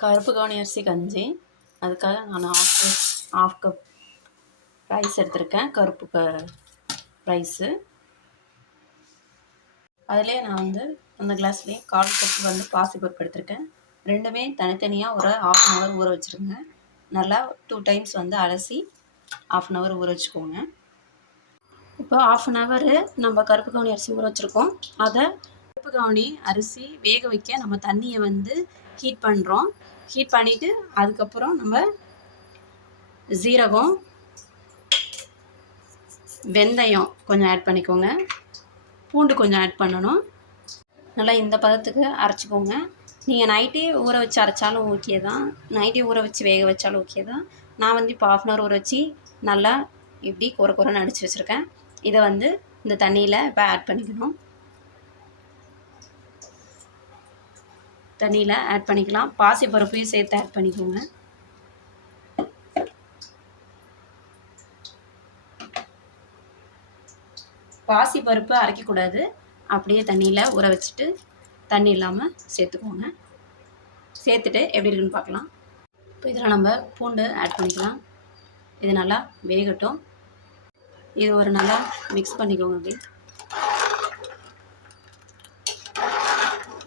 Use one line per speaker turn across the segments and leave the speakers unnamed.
கருப்பு கவுனி அரிசி கஞ்சி. அதுக்காக நான் ஆஃப் ஆஃப் கப் ரைஸ் எடுத்திருக்கேன். கருப்பு க ரைஸு அதிலே நான் வந்து அந்த கிளாஸ்லேயே கால் கப் வந்து பாசிப்பருப்பு எடுத்திருக்கேன். ரெண்டுமே தனித்தனியாக ஒரு ஆஃப் அன் ஹவர் ஊற வச்சுருங்க. நல்லா டூ டைம்ஸ் வந்து அலசி ஆஃப் அன் ஹவர் ஊற வச்சுக்கோங்க. இப்போ ஆஃப் அன் ஹவர் நம்ம கருப்பு கவுனி அரிசி ஊற வச்சுருக்கோம். அதை கருப்பு கவுனி அரிசி வேக வைக்க நம்ம தண்ணியை வந்து ஹீட் பண்ணுறோம் ஹீட் பண்ணிவிட்டு அதுக்கப்புறம் நம்ம ஜீரகம் வெந்தயம் கொஞ்சம் ஆட் பண்ணிக்கோங்க. பூண்டு கொஞ்சம் ஆட் பண்ணணும். நல்லா இந்த பதத்துக்கு அரைச்சிக்கோங்க. நீங்கள் நைட்டே ஊற வச்சு அரைச்சாலும் ஓகே தான். நைட்டே ஊற வச்சு வேக வச்சாலும் ஓகே தான். நான் வந்து இப்போ ஆஃப் அன் ஹவர் ஊற வச்சு நல்லா இப்படி குறை குறைன்னு அடித்து வச்சுருக்கேன். இதை வந்து இந்த தண்ணியில் இப்போ ஆட் பண்ணிக்கணும். தண்ணியில் ஆட் பண்ணிக்கலாம். பாசிப்பருப்பையும் சேர்த்து ஆட் பண்ணிக்கோங்க. பாசி பருப்பு அரைக்கக்கூடாது. அப்படியே தண்ணியில் ஊற வச்சுட்டு தண்ணி இல்லாமல் சேர்த்துக்கோங்க. சேர்த்துட்டு எப்படி இருக்குன்னு பார்க்கலாம். இப்போ இதில் நம்ம பூண்டு ஆட் பண்ணிக்கலாம். இது நல்லா வேகட்டும். இது ஒரு நல்லா மிக்ஸ் பண்ணிக்கோங்க அப்படி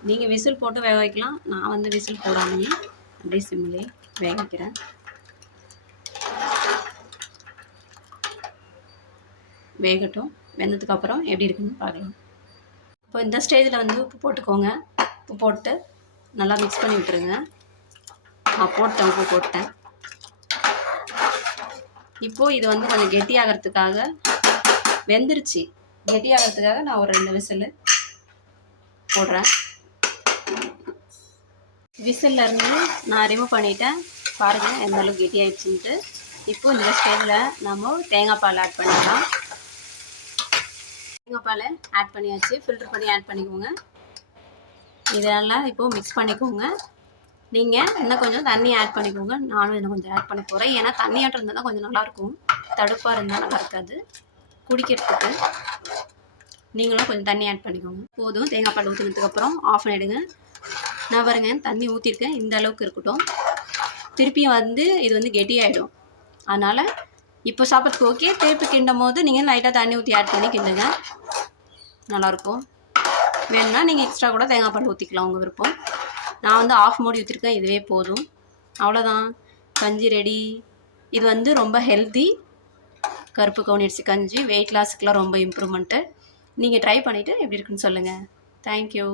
நீங்கள் விசில் போட்டு வேக வைக்கலாம். நான் வந்து விசில் போடாமையே அப்படியே சிம்மிலே வேக வைக்கிறேன். வேகட்டும். வெந்ததுக்கு அப்புறம் எப்படி இருக்குன்னு பார்க்கலாம். இப்போ இந்த ஸ்டேஜில் வந்து உப்பு போட்டுக்கோங்க. உப்பு போட்டு நல்லா மிக்ஸ் பண்ணி விட்டுருங்க. நான் போட்டேன் உப்பு போட்டேன். இப்போது இது வந்து கொஞ்சம் கெட்டியாகிறதுக்காக வெந்துருச்சு. கெட்டியாகிறதுக்காக நான் ஒரு ரெண்டு விசில் போடுறேன். விசிலில் இருந்து நான் ரிமூவ் பண்ணிவிட்டேன் பாருங்கள் எந்த அளவுக்கு கெட்டியாயிடுச்சுன்ட்டு இப்போ இந்த ஸ்டேஜில் நம்ம தேங்காய் பால் ஆட் பண்ணிடலாம். தேங்காய் பால் ஆட் பண்ணியாச்சு. ஃபில்டர் பண்ணி ஆட் பண்ணிக்கோங்க. இதெல்லாம் இப்போது மிக்ஸ் பண்ணிக்கோங்க. நீங்கள் இன்னும் கொஞ்சம் தண்ணி ஆட் பண்ணிக்கோங்க. நானும் இன்னும் கொஞ்சம் ஆட் பண்ண போகிறேன் ஏன்னா தண்ணியாட்டம் இருந்தால் தான் கொஞ்சம் நல்லாயிருக்கும் தடுப்பாக இருந்தால் நல்லா இருக்காது. குடிக்கிறதுக்கு நீங்களும் கொஞ்சம் தண்ணி ஆட் பண்ணிக்கோங்க. போதும். தேங்காய் பால் ஊற்றினதுக்கப்புறம் ஆஃப் பண்ணிவிடுங்க நான் பாருங்க தண்ணி ஊற்றிருக்கேன் இந்த அளவுக்கு இருக்கட்டும். திருப்பியும் வந்து இது வந்து கெட்டியாயிடும் அதனால் இப்போ சாப்பிட்றதுக்கு ஓகே திருப்பி கிண்டும் போது நீங்கள் லைட்டாக தண்ணி ஊற்றி ஆட் பண்ணி கிண்டுங்க. நல்லாயிருக்கும். வேணும்னா நீங்கள் எக்ஸ்ட்ரா கூட தேங்காய் பால் ஊற்றிக்கலாம் உங்கள் விருப்பம். நான் வந்து ஆஃப் மூடி ஊற்றிருக்கேன் இதுவே போதும். அவ்வளோதான் கஞ்சி ரெடி இது வந்து ரொம்ப ஹெல்த்தி கருப்பு கவுனி அரிசி கஞ்சி வெயிட் லாஸுக்கெலாம் ரொம்ப இம்ப்ரூவ்மெண்ட்டு நீங்கள் ட்ரை பண்ணிவிட்டு எப்படி இருக்குன்னு சொல்லுங்கள் தேங்க்யூ